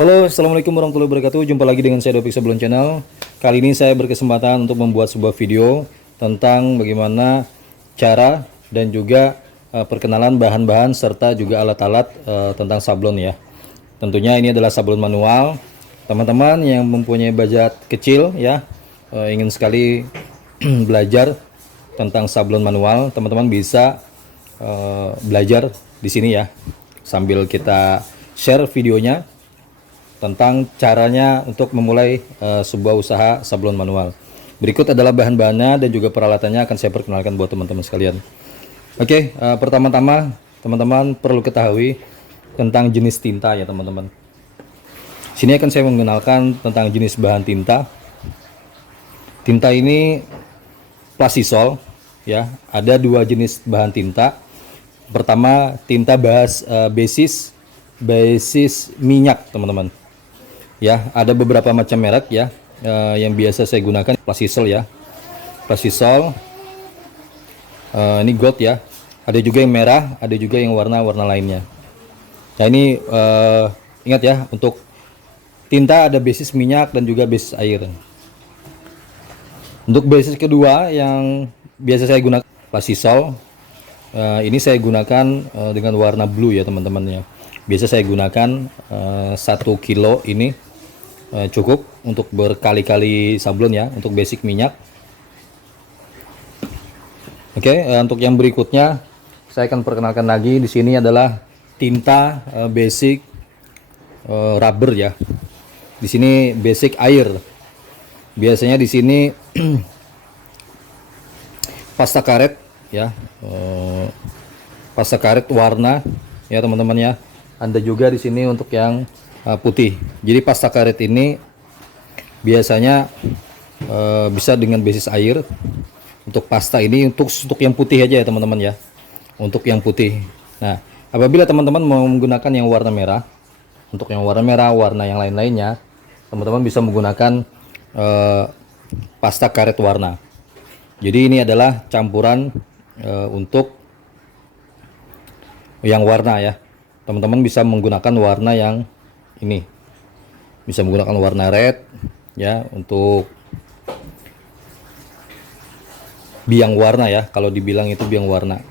Halo, assalamualaikum warahmatullahi wabarakatuh. Jumpa lagi dengan saya Dopik Sebelum Channel. Kali ini saya berkesempatan untuk membuat sebuah video tentang bagaimana cara dan juga perkenalan bahan-bahan serta juga alat-alat tentang sablon ya. Tentunya ini adalah sablon manual. Teman-teman yang mempunyai budget kecil ya, ingin sekali belajar tentang sablon manual, teman-teman bisa belajar di sini ya. Sambil kita share videonya tentang caranya untuk memulai sebuah usaha sablon manual. Berikut adalah bahan-bahannya dan juga peralatannya akan saya perkenalkan buat teman-teman sekalian. Oke, pertama-tama teman-teman perlu ketahui tentang jenis tinta ya teman-teman. Sini akan saya mengenalkan tentang jenis bahan tinta. Tinta ini plastisol ya. Ada dua jenis bahan tinta. Pertama tinta basis minyak teman-teman. Ya, ada beberapa macam merek ya, yang biasa saya gunakan plastisol ya. Plastisol ini gold ya. Ada juga yang merah, ada juga yang warna-warna lainnya. Nah ini ingat ya, untuk tinta ada basis minyak dan juga basis air. Untuk basis kedua yang biasa saya gunakan plastisol, ini saya gunakan dengan warna blue ya teman-teman ya. Biasa saya gunakan 1 kilo ini cukup untuk berkali-kali sablon ya, untuk basic minyak. Oke, untuk yang berikutnya saya akan perkenalkan lagi. Di sini adalah tinta basic rubber ya. Di sini basic air. Biasanya di sini pasta karet ya, pasta karet warna ya teman-teman ya. Ada juga di sini untuk yang putih. Jadi pasta karet ini biasanya bisa dengan basis air. Untuk pasta ini untuk yang putih aja ya teman-teman ya. Untuk yang putih. Nah, apabila teman-teman mau menggunakan yang warna merah, untuk yang warna merah, warna yang lain-lainnya, teman-teman bisa menggunakan pasta karet warna. Jadi ini adalah campuran untuk yang warna ya. Teman-teman bisa menggunakan warna yang ini, bisa menggunakan warna red ya, untuk biang warna ya, kalau dibilang itu biang warna.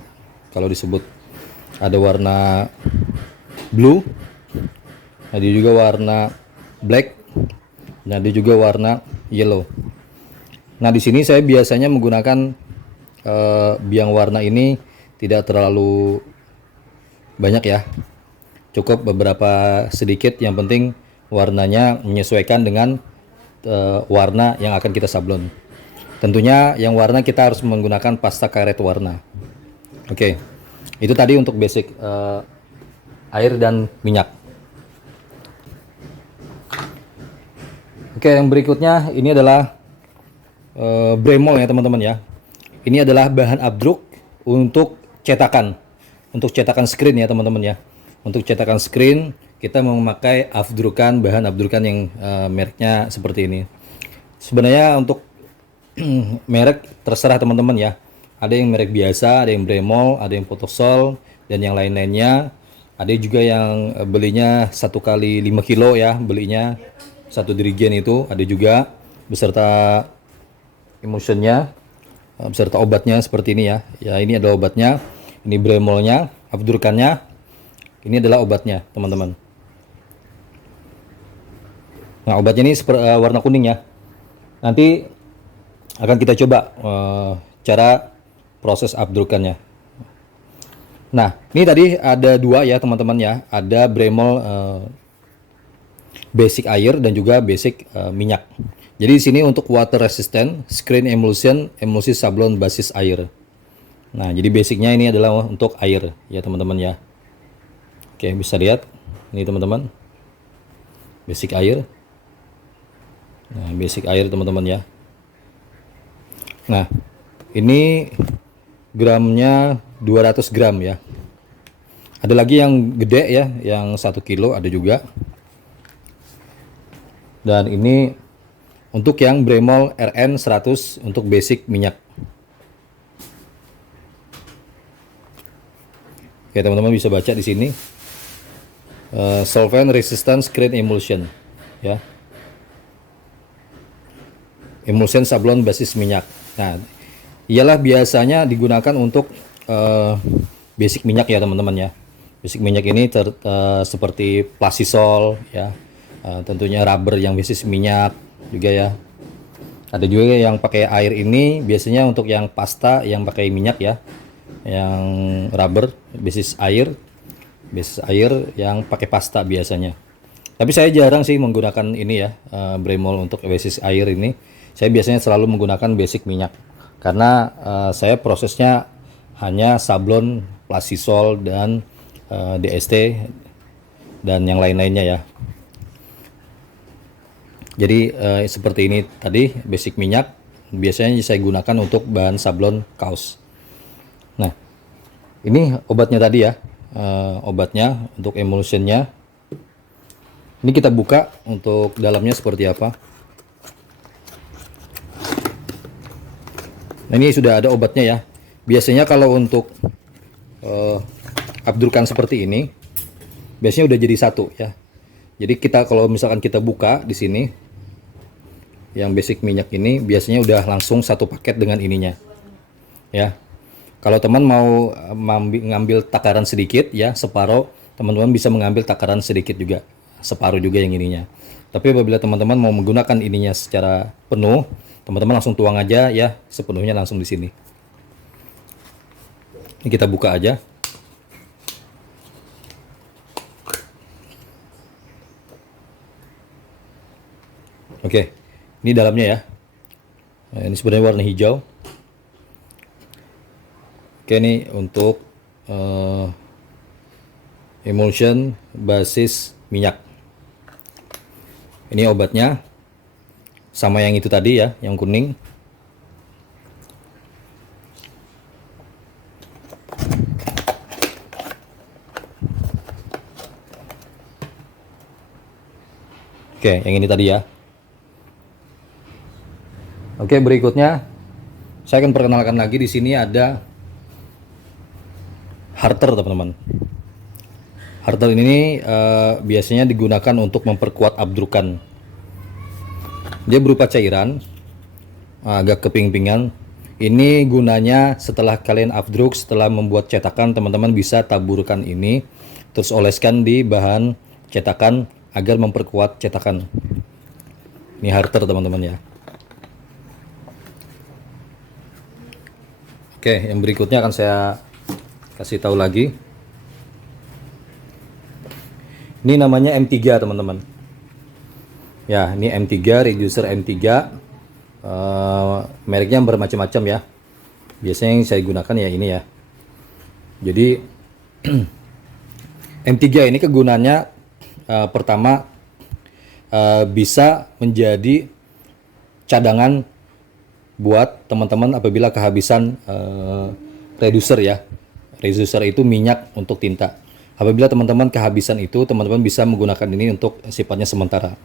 Kalau disebut ada warna blue, ada juga warna black, nah ada juga warna yellow. Nah di sini saya biasanya menggunakan biang warna ini tidak terlalu banyak ya, cukup beberapa sedikit, yang penting warnanya menyesuaikan dengan warna yang akan kita sablon. Tentunya yang warna kita harus menggunakan pasta karet warna. Oke, itu tadi untuk basic air dan minyak. Oke, yang berikutnya ini adalah Bremol ya teman-teman ya. Ini adalah bahan abdruk untuk cetakan, screen ya teman-teman ya. Untuk cetakan screen kita memakai bahan abdrukan yang mereknya seperti ini. Sebenarnya untuk merek terserah teman-teman ya. Ada yang merek biasa, ada yang Bremol, ada yang Photosol dan yang lain-lainnya. Ada juga yang belinya 1 kali 5 kilo ya, belinya satu dirigen itu, ada juga beserta emulsionnya, beserta obatnya seperti ini ya. Ya ini ada obatnya, ini Bremolnya, abdrukannya. Ini adalah obatnya teman-teman. Nah obatnya ini warna kuning ya. Nanti akan kita coba cara proses abdrukannya. Nah ini tadi ada dua ya teman-teman ya. Ada Bremol basic air dan juga basic minyak. Jadi di sini untuk water resistant screen emulsion, emulsi sablon basis air. Nah jadi basicnya ini adalah untuk air ya teman-teman ya. Oke, bisa lihat ini teman-teman, basic air. Nah basic air teman-teman ya. Nah ini gramnya 200 gram ya. Ada lagi yang gede ya, yang 1 kilo ada juga. Dan ini untuk yang Bremol RN 100 untuk basic minyak. Oke teman-teman bisa baca di sini. solvent resistant screen emulsion, ya. Emulsion sablon basis minyak. Nah, ialah biasanya digunakan untuk basic minyak ya teman-teman ya. Basic minyak ini seperti plastisol ya, tentunya rubber yang basis minyak juga ya. Ada juga yang pakai air, ini biasanya untuk yang pasta yang pakai minyak ya, yang rubber basis air yang pakai pasta biasanya. Tapi saya jarang sih menggunakan ini ya, Bremol untuk basis air ini. Saya biasanya selalu menggunakan basic minyak karena saya prosesnya hanya sablon, plastisol dan DST dan yang lain-lainnya ya. Jadi seperti ini tadi basic minyak biasanya saya gunakan untuk bahan sablon kaos. Nah, ini obatnya tadi ya, obatnya untuk emulsionnya. Ini kita buka untuk dalamnya seperti apa. Nah, ini sudah ada obatnya ya. Biasanya kalau untuk abdurkan seperti ini, biasanya udah jadi satu ya. Jadi kita kalau misalkan kita buka di sini, yang basic minyak ini biasanya udah langsung satu paket dengan ininya ya. Kalau teman mau ngambil takaran sedikit ya, separuh, teman-teman bisa mengambil takaran sedikit juga, separuh juga yang ininya. Tapi apabila teman-teman mau menggunakan ininya secara penuh, teman-teman langsung tuang aja ya, sepenuhnya langsung di sini. Ini kita buka aja. Oke, ini dalamnya ya. Nah, ini sebenarnya warna hijau. Oke, ini untuk emulsion basis minyak. Ini obatnya sama yang itu tadi ya, yang kuning. Oke, yang ini tadi ya. Oke, berikutnya saya akan perkenalkan lagi. Di sini ada Harter, teman-teman. Harter ini biasanya digunakan untuk memperkuat abdrukan. Dia berupa cairan, agak keping-pingan. Ini gunanya setelah kalian abdruk, setelah membuat cetakan, teman-teman bisa taburkan ini, terus oleskan di bahan cetakan agar memperkuat cetakan. Ini Harter, teman-teman ya. Oke, yang berikutnya akan saya kasih tahu lagi. Ini namanya M3, teman-teman. Ya, ini M3, reducer M3. Mereknya bermacam-macam ya. Biasanya yang saya gunakan ya ini ya. Jadi M3 ini kegunaannya pertama bisa menjadi cadangan buat teman-teman apabila kehabisan reducer ya. Reducer itu minyak untuk tinta. Apabila teman-teman kehabisan itu, teman-teman bisa menggunakan ini untuk sifatnya sementara.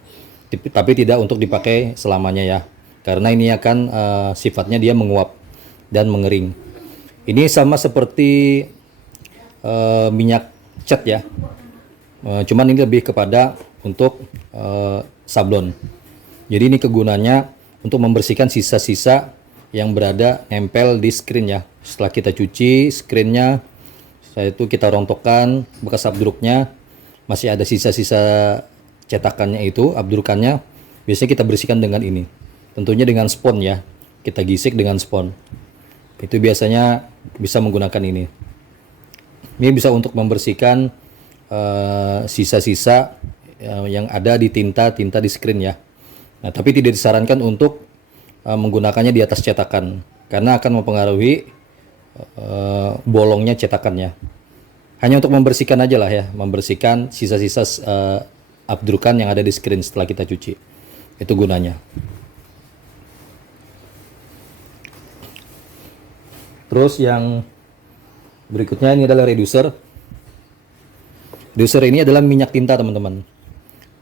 Tapi tidak untuk dipakai selamanya ya. Karena ini akan sifatnya dia menguap dan mengering. Ini sama seperti minyak cat ya. Cuman ini lebih kepada untuk sablon. Jadi ini kegunaannya untuk membersihkan sisa-sisa yang berada nempel di screen ya. Setelah kita cuci screennya, setelah itu kita rontokkan bekas abdruknya, masih ada sisa-sisa cetakannya itu, abdrukannya, biasanya kita bersihkan dengan ini. Tentunya dengan spons ya, kita gisik dengan spons. Itu biasanya bisa menggunakan ini. Ini bisa untuk membersihkan sisa-sisa yang ada di tinta di screen ya. Nah, tapi tidak disarankan untuk menggunakannya di atas cetakan karena akan mempengaruhi bolongnya cetakannya. Hanya untuk membersihkan aja lah ya, membersihkan sisa-sisa abdrukan yang ada di screen setelah kita cuci. Itu gunanya. Terus yang berikutnya ini adalah reducer. Reducer ini adalah minyak tinta, teman-teman.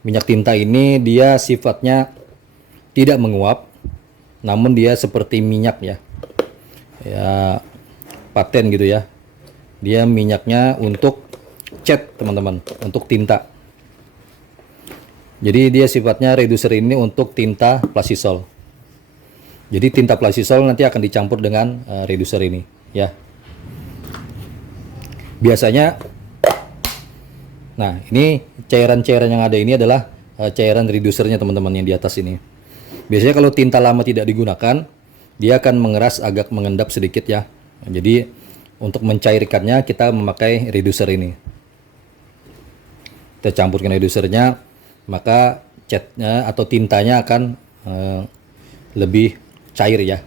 Minyak tinta ini dia sifatnya tidak menguap, namun dia seperti minyak ya. Ya, paten gitu ya. Dia minyaknya untuk cat, teman-teman, untuk tinta. Jadi dia sifatnya reducer ini untuk tinta plastisol. Jadi tinta plastisol nanti akan dicampur dengan reducer ini, ya. Biasanya, nah ini cairan-cairan yang ada ini adalah cairan reducernya teman-teman yang di atas ini. Biasanya kalau tinta lama tidak digunakan, dia akan mengeras, agak mengendap sedikit ya. Jadi untuk mencairkannya kita memakai reducer ini. Kita campurkan reducernya, maka catnya atau tintanya akan lebih cair ya.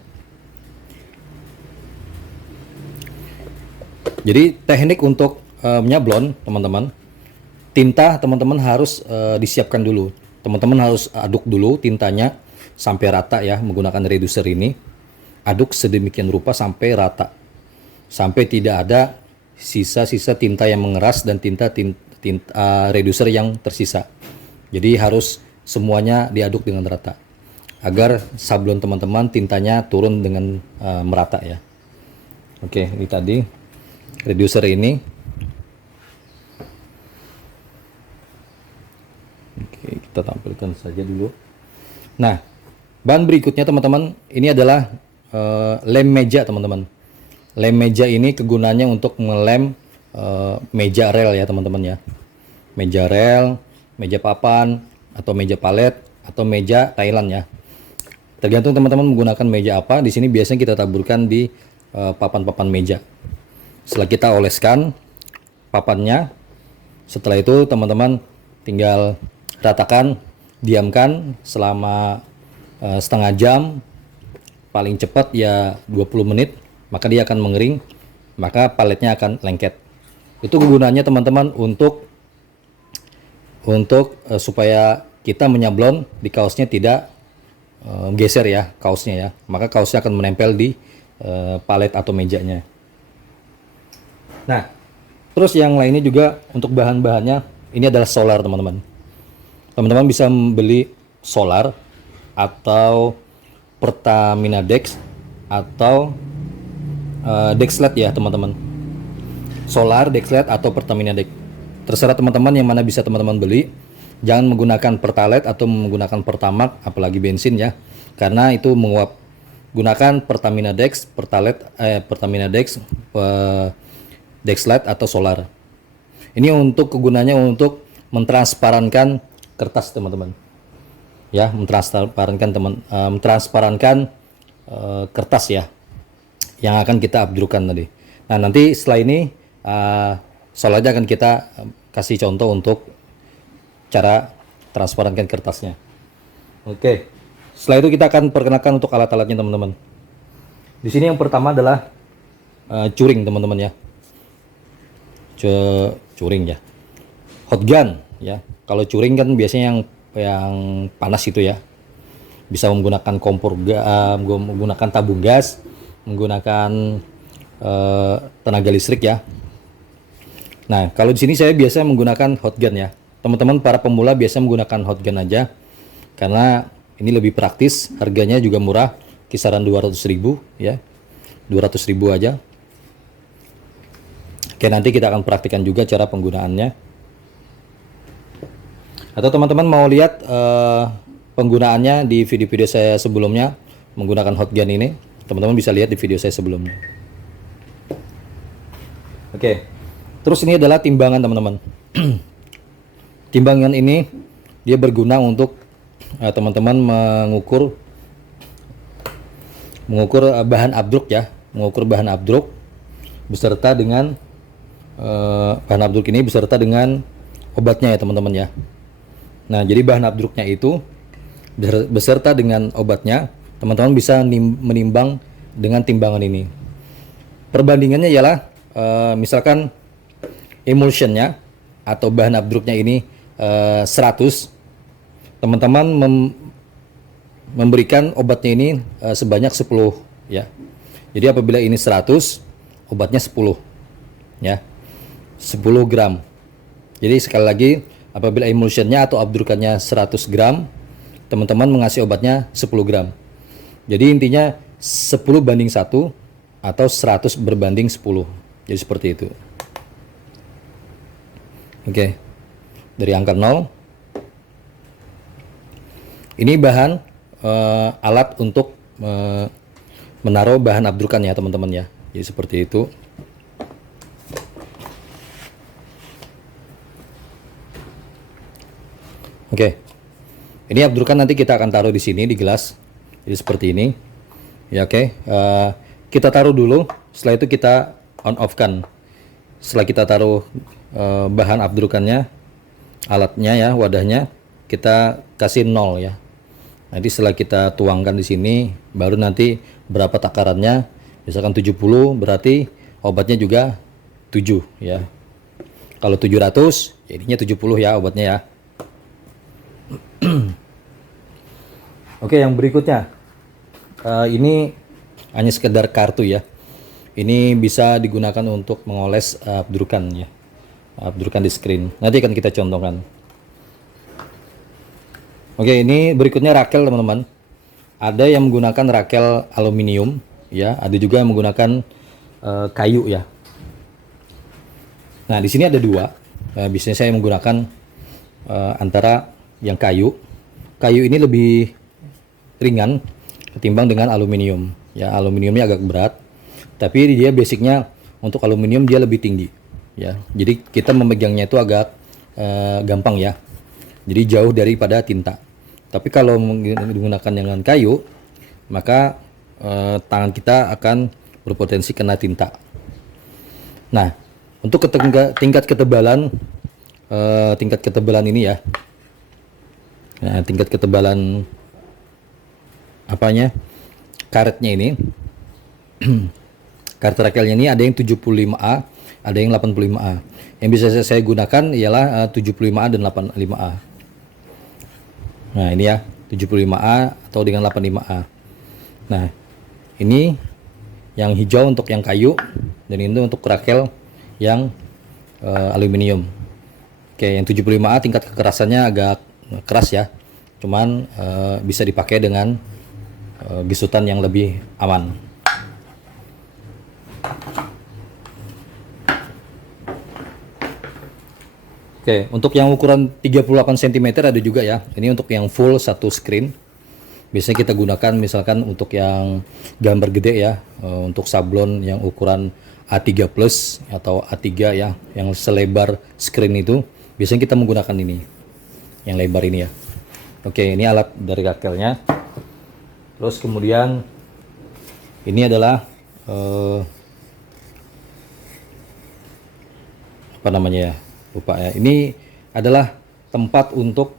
Jadi teknik untuk menyablon teman-teman, tinta teman-teman harus disiapkan dulu. Teman-teman harus aduk dulu tintanya sampai rata ya menggunakan reducer ini. Aduk sedemikian rupa sampai rata, sampai tidak ada sisa-sisa tinta yang mengeras dan tinta reducer yang tersisa. Jadi harus semuanya diaduk dengan rata agar sablon teman-teman tintanya turun dengan merata ya. Oke, ini tadi reducer ini. Oke, kita tampilkan saja dulu. Nah, bahan berikutnya teman-teman, ini adalah lem meja teman-teman. Lem meja ini kegunaannya untuk melem meja rel ya teman-teman ya. Meja rel, meja papan, atau meja palet, atau meja Thailand ya. Tergantung teman-teman menggunakan meja apa. Di sini biasanya kita taburkan di papan-papan meja. Setelah kita oleskan papannya, setelah itu teman-teman tinggal ratakan, diamkan selama setengah jam, paling cepat ya 20 menit, maka dia akan mengering, maka paletnya akan lengket. Itu kegunaannya teman-teman untuk supaya kita menyablon di kaosnya tidak geser ya kaosnya ya, maka kaosnya akan menempel di palet atau mejanya. Nah, terus yang lainnya juga untuk bahan-bahannya ini adalah solar teman-teman. Teman-teman bisa membeli solar atau Pertamina Dex atau Dexlet ya teman-teman. Solar, Dexlet atau Pertamina Dex. Terserah teman-teman yang mana bisa teman-teman beli. Jangan menggunakan Pertalite atau menggunakan Pertamax, apalagi bensin ya, karena itu menguap. Gunakan Pertamina Dex, Pertamina Dex, Dexlet atau solar. Ini untuk kegunaannya untuk mentransparankan kertas teman-teman. Ya, mentransparankan kertas ya, yang akan kita abjurkan tadi. Nah, nanti setelah ini solarnya akan kita kasih contoh untuk cara transparankan kertasnya. Oke. Setelah itu kita akan perkenalkan untuk alat-alatnya teman-teman. Di sini yang pertama adalah curing teman-teman ya. Curing ya. Hot gun ya. Kalau curing kan biasanya yang panas itu ya. Bisa menggunakan kompor, menggunakan tabung gas, menggunakan tenaga listrik ya. Nah, kalau di sini saya biasa menggunakan hot gun ya. Teman-teman para pemula biasa menggunakan hot gun aja, karena ini lebih praktis, harganya juga murah, kisaran 200.000 ya. 200.000 aja. Oke, nanti kita akan praktikkan juga cara penggunaannya. Atau teman-teman mau lihat penggunaannya di video-video saya sebelumnya menggunakan hot gun ini, teman-teman bisa lihat di video saya sebelumnya. Oke. Terus ini adalah timbangan teman-teman. Timbangan ini dia berguna untuk teman-teman mengukur bahan abdruk ya, mengukur bahan abdruk beserta dengan bahan abdruk ini beserta dengan obatnya ya teman-teman ya. Nah, jadi bahan abdruknya itu beserta dengan obatnya, teman-teman bisa menimbang dengan timbangan ini. Perbandingannya ialah misalkan emulsionnya atau bahan abdruknya ini 100, teman-teman memberikan obatnya ini sebanyak 10 ya. Jadi apabila ini 100, obatnya 10 ya, 10 gram. Jadi sekali lagi, apabila emulsionnya atau abdrukannya 100 gram, teman-teman mengasih obatnya 10 gram. Jadi intinya 10 banding 1 atau 100 berbanding 10. Jadi seperti itu. Oke. Dari angka 0 Ini bahan alat untuk menaruh bahan abdrukan ya teman-teman ya. Jadi seperti itu. Oke. Ini abdrukan nanti kita akan taruh di sini di gelas. Jadi seperti ini. Ya oke. Kita taruh dulu. Setelah itu kita on off kan. Setelah kita taruh bahan abdrukannya, alatnya ya, wadahnya, kita kasih 0 ya. Nanti setelah kita tuangkan di sini, baru nanti berapa takarannya. Misalkan 70, berarti obatnya juga 7 ya. Kalau 700, jadinya 70 ya obatnya ya. Oke, yang berikutnya ini hanya sekedar kartu ya. Ini bisa digunakan untuk mengoles abdrukan ya, abdrukan di screen. Nanti akan kita contohkan. Oke, ini berikutnya rakel teman-teman. Ada yang menggunakan rakel aluminium ya, ada juga yang menggunakan kayu ya. Nah di sini ada dua. Biasanya saya menggunakan antara yang kayu. Kayu ini lebih ringan ketimbang dengan aluminium. Ya, aluminiumnya agak berat, tapi dia basicnya untuk aluminium dia lebih tinggi. Ya, jadi kita memegangnya itu agak gampang ya. Jadi jauh daripada tinta. Tapi kalau menggunakan dengan kayu, maka tangan kita akan berpotensi kena tinta. Nah, untuk tingkat ketebalan ini ya. Nah, tingkat ketebalan apanya? Karetnya ini. Karet rakelnya ini ada yang 75A, ada yang 85A. Yang bisa saya gunakan ialah 75A dan 85A. Nah, ini ya, 75A atau dengan 85A. Nah, ini yang hijau untuk yang kayu dan ini untuk rakel yang aluminium. Oke, yang 75A tingkat kekerasannya agak keras ya. Cuman bisa dipakai dengan bisutan yang lebih aman. Oke, untuk yang ukuran 38 cm ada juga ya. Ini untuk yang full satu screen. Biasanya kita gunakan misalkan untuk yang gambar gede ya, untuk sablon yang ukuran A3 plus atau A3 ya, yang selebar screen itu, biasanya kita menggunakan ini, yang lebar ini ya. Oke, ini alat dari rakelnya. Terus kemudian ini adalah apa namanya ya, lupa ya. Ini adalah tempat untuk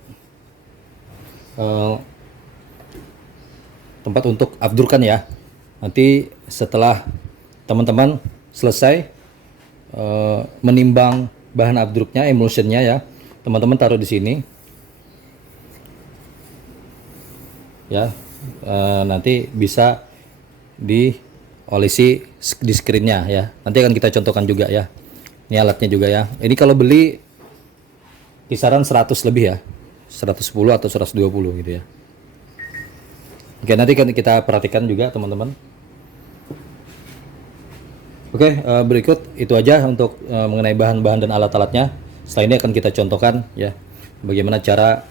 abdurkan ya. Nanti setelah teman-teman selesai menimbang bahan abdurknya, emulsionnya ya, teman-teman taruh di sini ya. Nanti bisa diolesi di screennya ya. Nanti akan kita contohkan juga ya. Ini alatnya juga ya. Ini kalau beli kisaran 100 lebih ya, 110 atau 120 gitu ya. Oke, nanti kan kita perhatikan juga teman-teman. Oke, berikut itu aja untuk mengenai bahan-bahan dan alat-alatnya. Setelah ini akan kita contohkan ya, bagaimana cara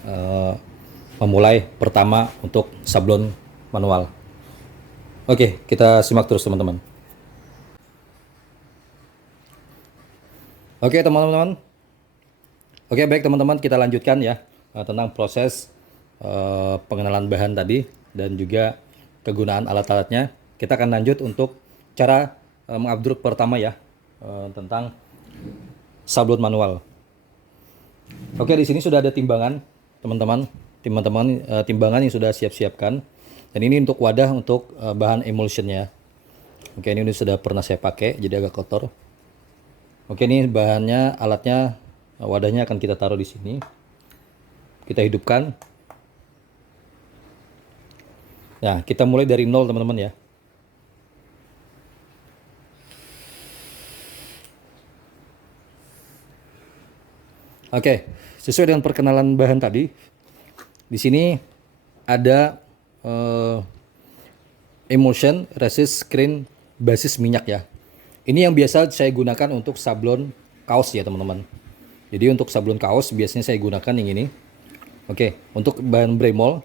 memulai pertama untuk sablon manual. Oke, kita simak terus teman-teman. Oke teman-teman. Oke, baik teman-teman, kita lanjutkan ya tentang proses pengenalan bahan tadi dan juga kegunaan alat-alatnya. Kita akan lanjut untuk cara mengabdruk pertama ya, tentang sablon manual. Oke, di sini sudah ada timbangan teman-teman, timbangan yang sudah siap-siapkan. Dan ini untuk wadah untuk bahan emulsionnya. Oke, ini sudah pernah saya pakai, jadi agak kotor. Oke, ini bahannya, alatnya, wadahnya akan kita taruh di sini. Kita hidupkan. Nah, kita mulai dari nol teman-teman ya. Oke, sesuai dengan perkenalan bahan tadi, di sini ada emulsion resist screen basis minyak ya. Ini yang biasa saya gunakan untuk sablon kaos ya teman-teman. Jadi untuk sablon kaos biasanya saya gunakan yang ini. Oke, untuk bahan Bremol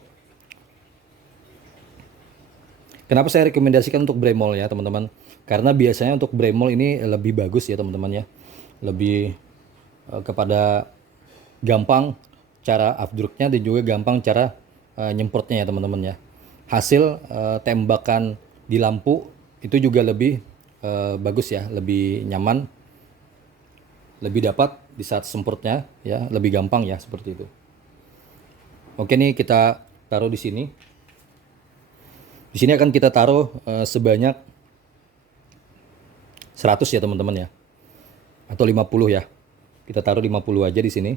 Kenapa saya rekomendasikan untuk Bremol ya teman-teman? Karena biasanya untuk Bremol ini lebih bagus ya teman-teman ya. Lebih kepada gampang cara afdruknya dan juga gampang cara nyemprotnya ya teman-teman ya. Hasil tembakan di lampu itu juga lebih bagus ya, lebih nyaman, lebih dapat di saat semprotnya ya, lebih gampang ya seperti itu. Oke nih kita taruh di sini. Di sini akan kita taruh sebanyak 100 ya teman-teman ya. Atau 50 ya. Kita taruh 50 aja di sini.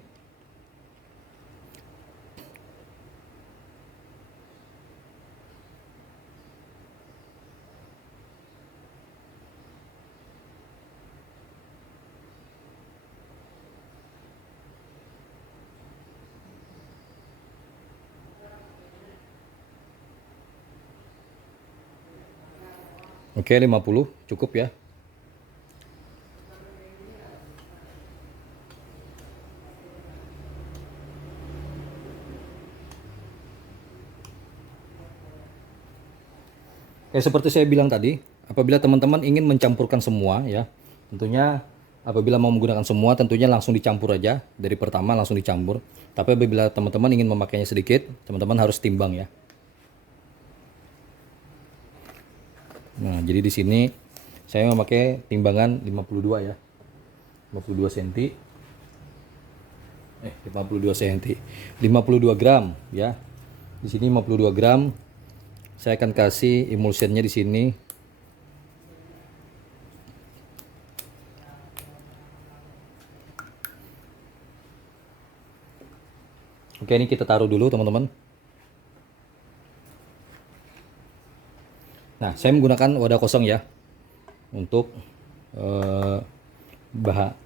Oke, 50 cukup ya. Seperti saya bilang tadi, apabila teman-teman ingin mencampurkan semua ya, tentunya apabila mau menggunakan semua tentunya langsung dicampur aja, dari pertama langsung dicampur. Tapi apabila teman-teman ingin memakainya sedikit, teman-teman harus timbang ya. Nah, jadi di sini saya memakai timbangan 52 ya. 52 cm. 52 cm. 52 gram ya. Di sini 52 gram. Saya akan kasih emulsionnya di sini. Oke, ini kita taruh dulu teman-teman. Nah, saya menggunakan wadah kosong ya untuk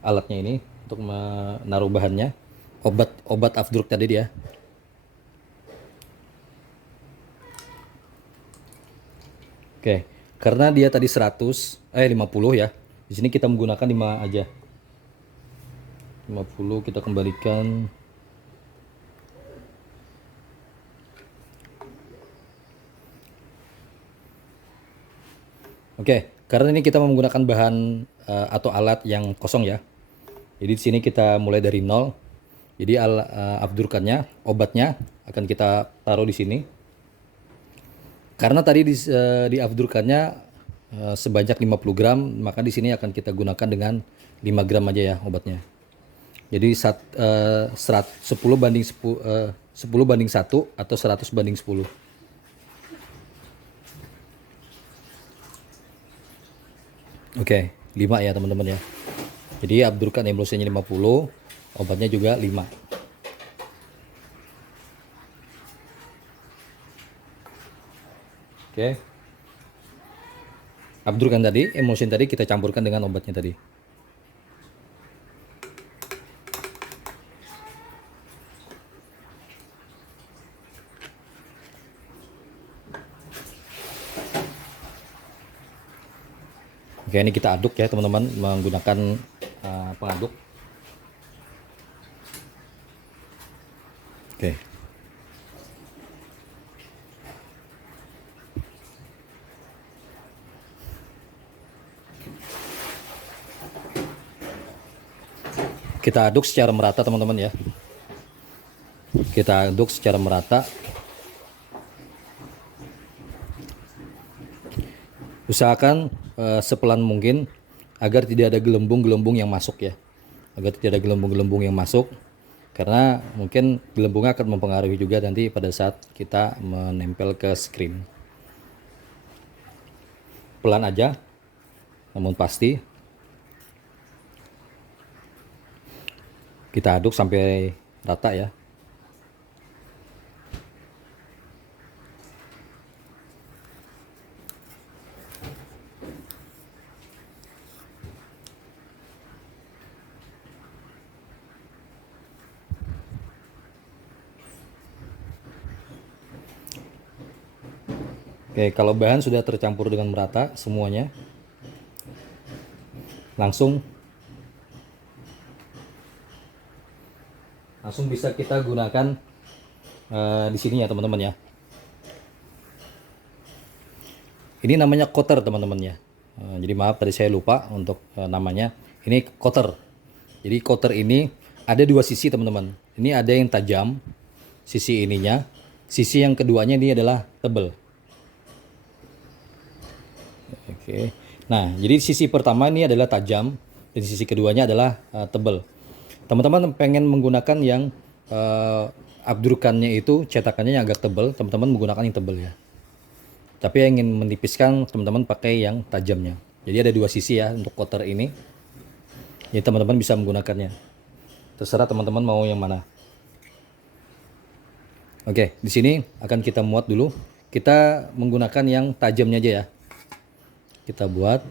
alatnya ini, untuk menaruh bahannya, obat afdruk tadi dia. Oke, karena dia tadi 50 ya. Di sini kita menggunakan 5 aja. 50 kita kembalikan. Oke, karena ini kita menggunakan bahan atau alat yang kosong ya. Jadi di sini kita mulai dari nol. Jadi afdurkannya, obatnya akan kita taruh di sini. Karena tadi di afdurkannya sebanyak 50 gram, maka di sini akan kita gunakan dengan 5 gram aja ya obatnya. Jadi 10 banding 10 banding 1 atau 100 banding 10. Oke, 5 ya teman-teman ya. Jadi abdurkan emulsinya 50, obatnya juga 5. Oke. Abdurkan tadi, emulsion tadi kita campurkan dengan obatnya tadi. Oke, ini kita aduk ya teman-teman menggunakan pengaduk. Oke. Kita aduk secara merata teman-teman ya. Kita aduk secara merata. Usahakan sepelan mungkin agar tidak ada gelembung-gelembung yang masuk ya. Agar tidak ada gelembung-gelembung yang masuk. Karena mungkin gelembungnya akan mempengaruhi juga nanti pada saat kita menempel ke screen. Pelan aja, namun pasti. Kita aduk sampai rata ya. Oke, kalau bahan sudah tercampur dengan merata semuanya, langsung bisa kita gunakan di sini ya teman-teman ya. Ini namanya cutter teman-teman ya. Jadi maaf tadi saya lupa untuk namanya. Ini cutter. Jadi cutter ini ada dua sisi teman-teman. Ini ada yang tajam, sisi ininya. Sisi yang keduanya ini adalah tebal. Oke. Nah, jadi sisi pertama ini adalah tajam dan sisi keduanya adalah tebal. Teman-teman pengen menggunakan yang abdurkannya itu cetakannya yang agak tebal, teman-teman menggunakan yang tebal ya. Tapi yang ingin menipiskan teman-teman pakai yang tajamnya. Jadi ada dua sisi ya untuk cutter ini. Jadi teman-teman bisa menggunakannya. Terserah teman-teman mau yang mana. Oke, di sini akan kita muat dulu. Kita menggunakan yang tajamnya aja ya. Kita buat.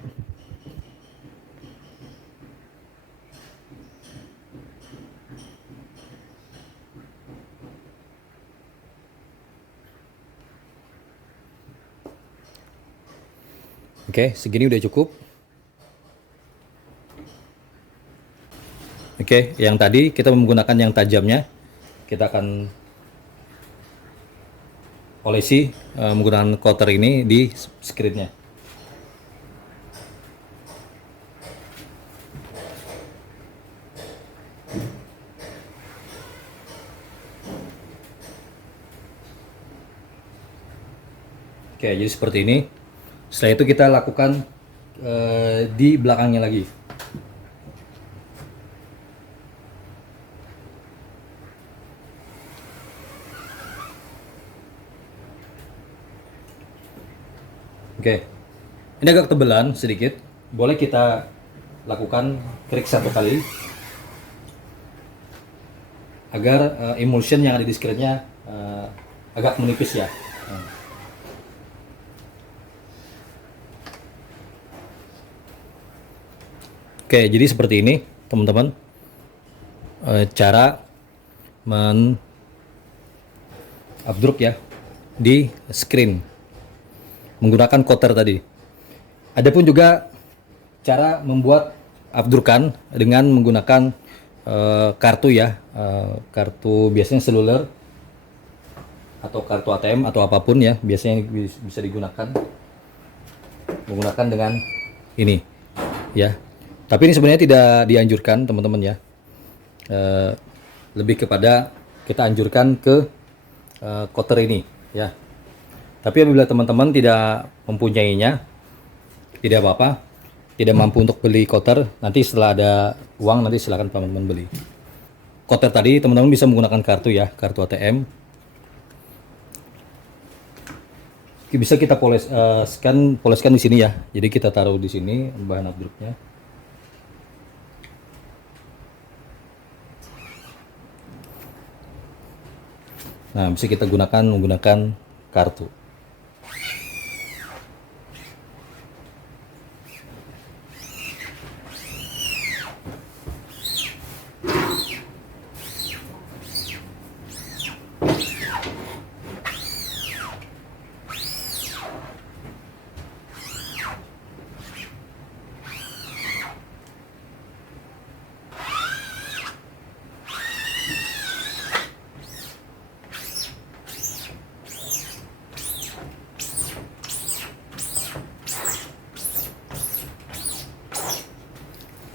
Oke, segini udah cukup. Oke, yang tadi kita menggunakan yang tajamnya. Kita akan olesi menggunakan cutter ini di screennya. Oke, jadi seperti ini. Setelah itu kita lakukan di belakangnya lagi. Oke, ini agak tebelan sedikit. Boleh kita lakukan klik satu kali agar emulsion yang ada di screennya agak menipis ya. Oke, jadi seperti ini teman-teman cara abdruk ya di screen menggunakan cutter tadi. Adapun juga cara membuat abdrukan dengan menggunakan kartu ya, kartu biasanya seluler atau kartu ATM atau apapun ya, biasanya bisa digunakan menggunakan dengan ini ya. Tapi ini sebenarnya tidak dianjurkan teman-teman ya. Lebih kepada kita anjurkan ke cutter ini ya. Tapi apabila teman-teman tidak mempunyainya, tidak apa-apa, tidak mampu untuk beli cutter, nanti setelah ada uang nanti silakan teman-teman beli. Cutter tadi teman-teman bisa menggunakan kartu ya, kartu ATM. Bisa kita poleskan di sini ya. Jadi kita taruh di sini bahan abdruknya. Nah, bisa kita gunakan menggunakan kartu.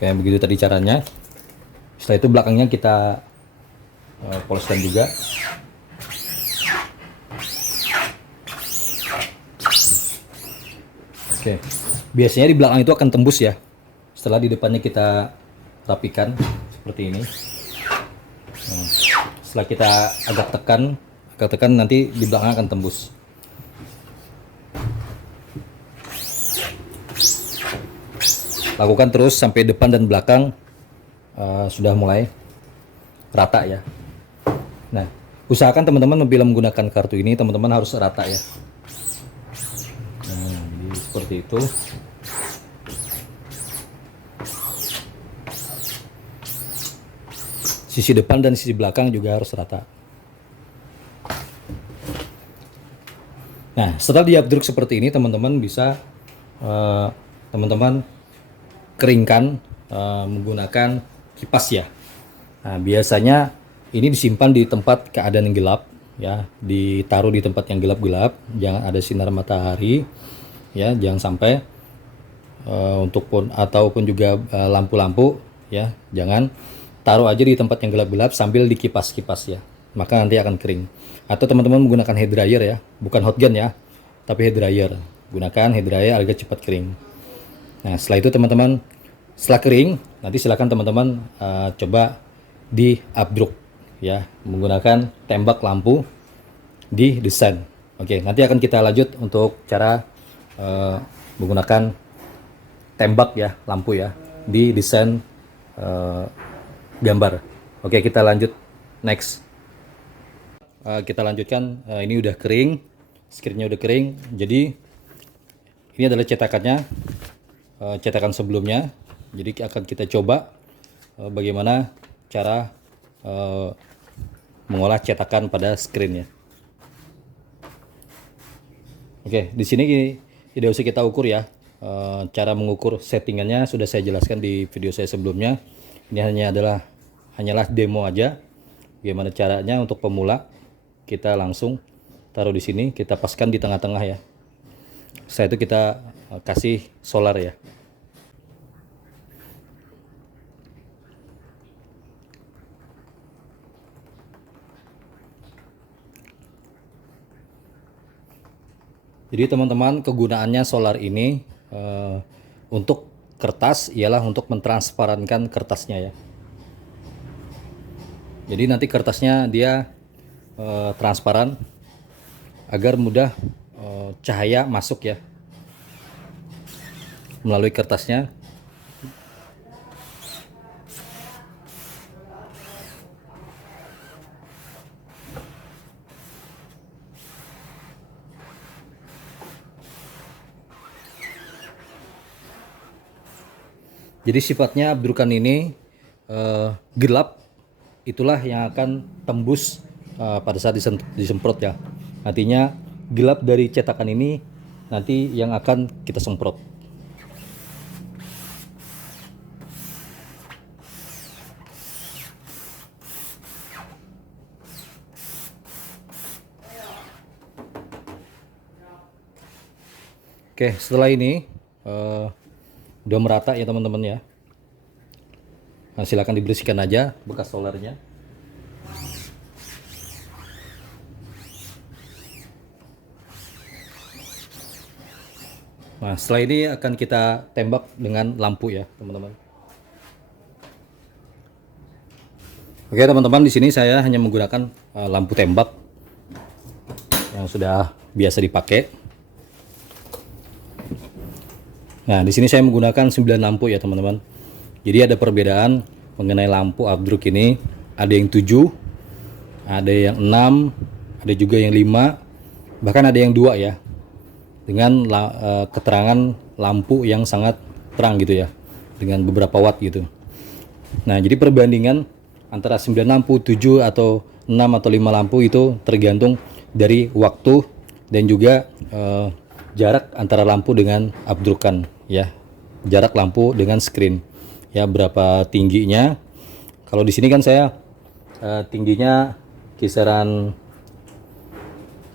Kayak begitu tadi caranya. Setelah itu belakangnya kita poloskan juga. Oke, biasanya di belakang itu akan tembus ya. Setelah di depannya kita rapikan seperti ini. Setelah kita agak tekan nanti di belakang akan tembus. Lakukan terus sampai depan dan belakang sudah mulai rata ya. Nah, usahakan teman-teman bila menggunakan kartu ini teman-teman harus rata ya. Nah, jadi seperti itu. Sisi depan dan sisi belakang juga harus rata. Nah, setelah diabdruk seperti ini teman-teman bisa teman-teman keringkan menggunakan kipas ya. Nah, biasanya ini disimpan di tempat keadaan yang gelap ya, ditaruh di tempat yang gelap-gelap, jangan ada sinar matahari. ya, jangan sampai untuk ataupun juga lampu-lampu ya, jangan taruh aja di tempat yang gelap-gelap sambil dikipas-kipas ya, maka nanti akan kering. Atau teman-teman menggunakan hair dryer ya, bukan hot gun ya, tapi hair dryer. Gunakan hair dryer agar cepat kering. Nah, setelah itu teman-teman, setelah kering, nanti silakan teman-teman coba di abdruk ya, menggunakan tembak lampu di desain. Oke, nanti akan kita lanjut untuk cara menggunakan tembak ya, lampu ya, di desain gambar. Oke, kita lanjut next. Kita lanjutkan. Ini udah kering, screennya udah kering. Jadi ini adalah cetakannya, cetakan sebelumnya. Jadi akan kita coba bagaimana cara mengolah cetakan pada screen ya. Oke, di sini tidak usah kita ukur ya. Cara mengukur settingannya sudah saya jelaskan di video saya sebelumnya. Ini hanyalah demo aja. Bagaimana caranya untuk pemula? Kita langsung taruh di sini, kita paskan di tengah-tengah ya. Setelah itu kita kasih solar ya. Jadi teman-teman, kegunaannya solar ini untuk kertas ialah untuk mentransparankan kertasnya ya. Jadi nanti kertasnya dia transparan agar mudah cahaya masuk ya melalui kertasnya. Jadi sifatnya abdrukan ini gelap, itulah yang akan tembus pada saat disemprot ya. Artinya gelap dari cetakan ini nanti yang akan kita semprot. Oke, setelah ini udah merata ya teman-teman ya. Nah, silakan dibersihkan aja bekas solarnya. Nah, setelah ini akan kita tembak dengan lampu ya teman-teman. Oke teman-teman, di sini saya hanya menggunakan lampu tembak yang sudah biasa dipakai. Nah, di sini saya menggunakan 9 lampu ya teman-teman. Jadi ada perbedaan mengenai lampu abdruk ini. Ada yang 7, ada yang 6, ada juga yang 5, bahkan ada yang 2 ya. Dengan keterangan lampu yang sangat terang gitu ya, dengan beberapa watt gitu. Nah, jadi perbandingan antara 9 lampu, 7 atau 6 atau 5 lampu itu tergantung dari waktu dan juga jarak antara lampu dengan abdrukan ya, jarak lampu dengan screen ya, berapa tingginya. Kalau di sini kan saya tingginya kisaran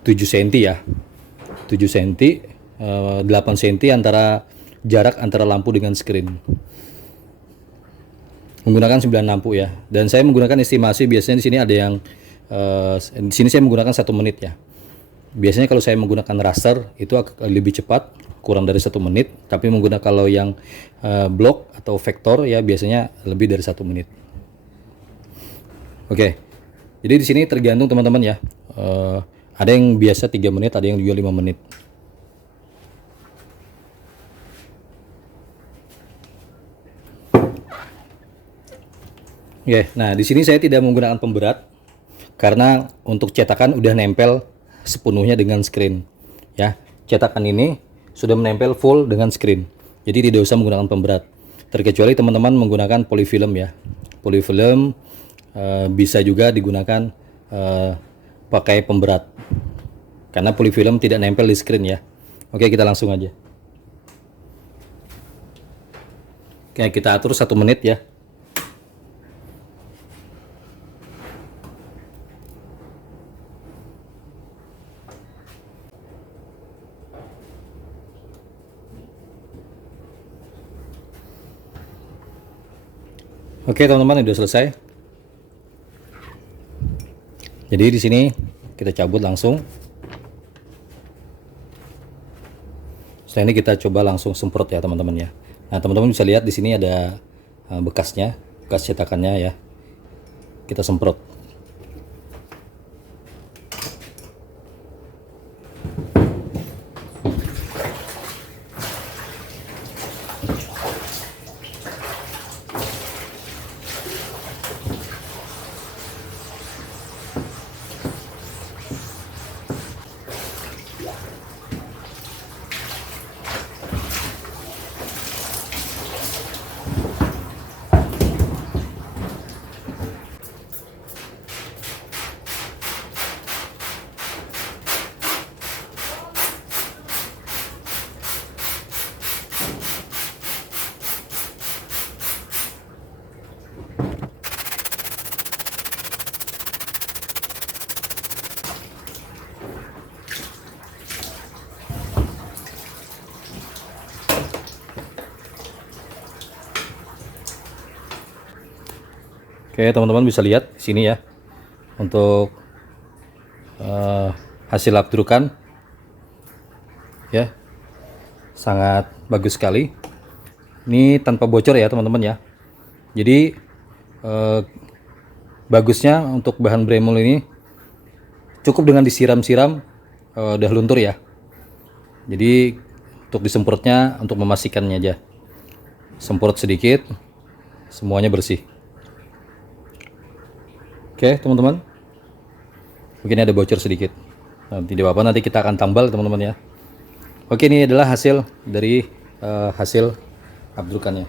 7 cm ya, 7 cm, 8 cm antara jarak antara lampu dengan screen. Menggunakan 9 lampu ya, dan saya menggunakan estimasi. Biasanya di sini ada yang di sini saya menggunakan 1 menit ya. Biasanya kalau saya menggunakan raster itu lebih cepat, kurang dari 1 menit. Tapi menggunakan kalau yang blok atau vektor ya biasanya lebih dari 1 menit. Oke, jadi di sini tergantung teman-teman ya. Ada yang biasa 3 menit, ada yang juga 5 menit. Oke, nah di sini saya tidak menggunakan pemberat karena untuk cetakan udah nempel sepenuhnya dengan screen ya. Cetakan ini sudah menempel full dengan screen, jadi tidak usah menggunakan pemberat, terkecuali teman-teman menggunakan polyfilm ya. Polyfilm bisa juga digunakan pakai pemberat karena polyfilm tidak nempel di screen ya. Oke, kita langsung aja. Oke, kita atur 1 menit ya. Oke teman-teman, udah selesai. Jadi di sini kita cabut langsung. Setelah ini kita coba langsung semprot ya teman-teman ya. Nah teman-teman bisa lihat di sini ada bekasnya, bekas cetakannya ya. Kita semprot. Oke teman-teman bisa lihat di sini ya untuk hasil abdrukan ya, sangat bagus sekali. Ini tanpa bocor ya teman-teman ya. Jadi bagusnya untuk bahan Bremol ini cukup dengan disiram-siram udah luntur ya. Jadi untuk disemprotnya untuk memastikannya aja, semprot sedikit, semuanya bersih. Oke teman-teman, mungkin ada bocor sedikit, tidak apa-apa, nanti kita akan tambal teman-teman ya. Oke, ini adalah hasil dari hasil abdrukannya.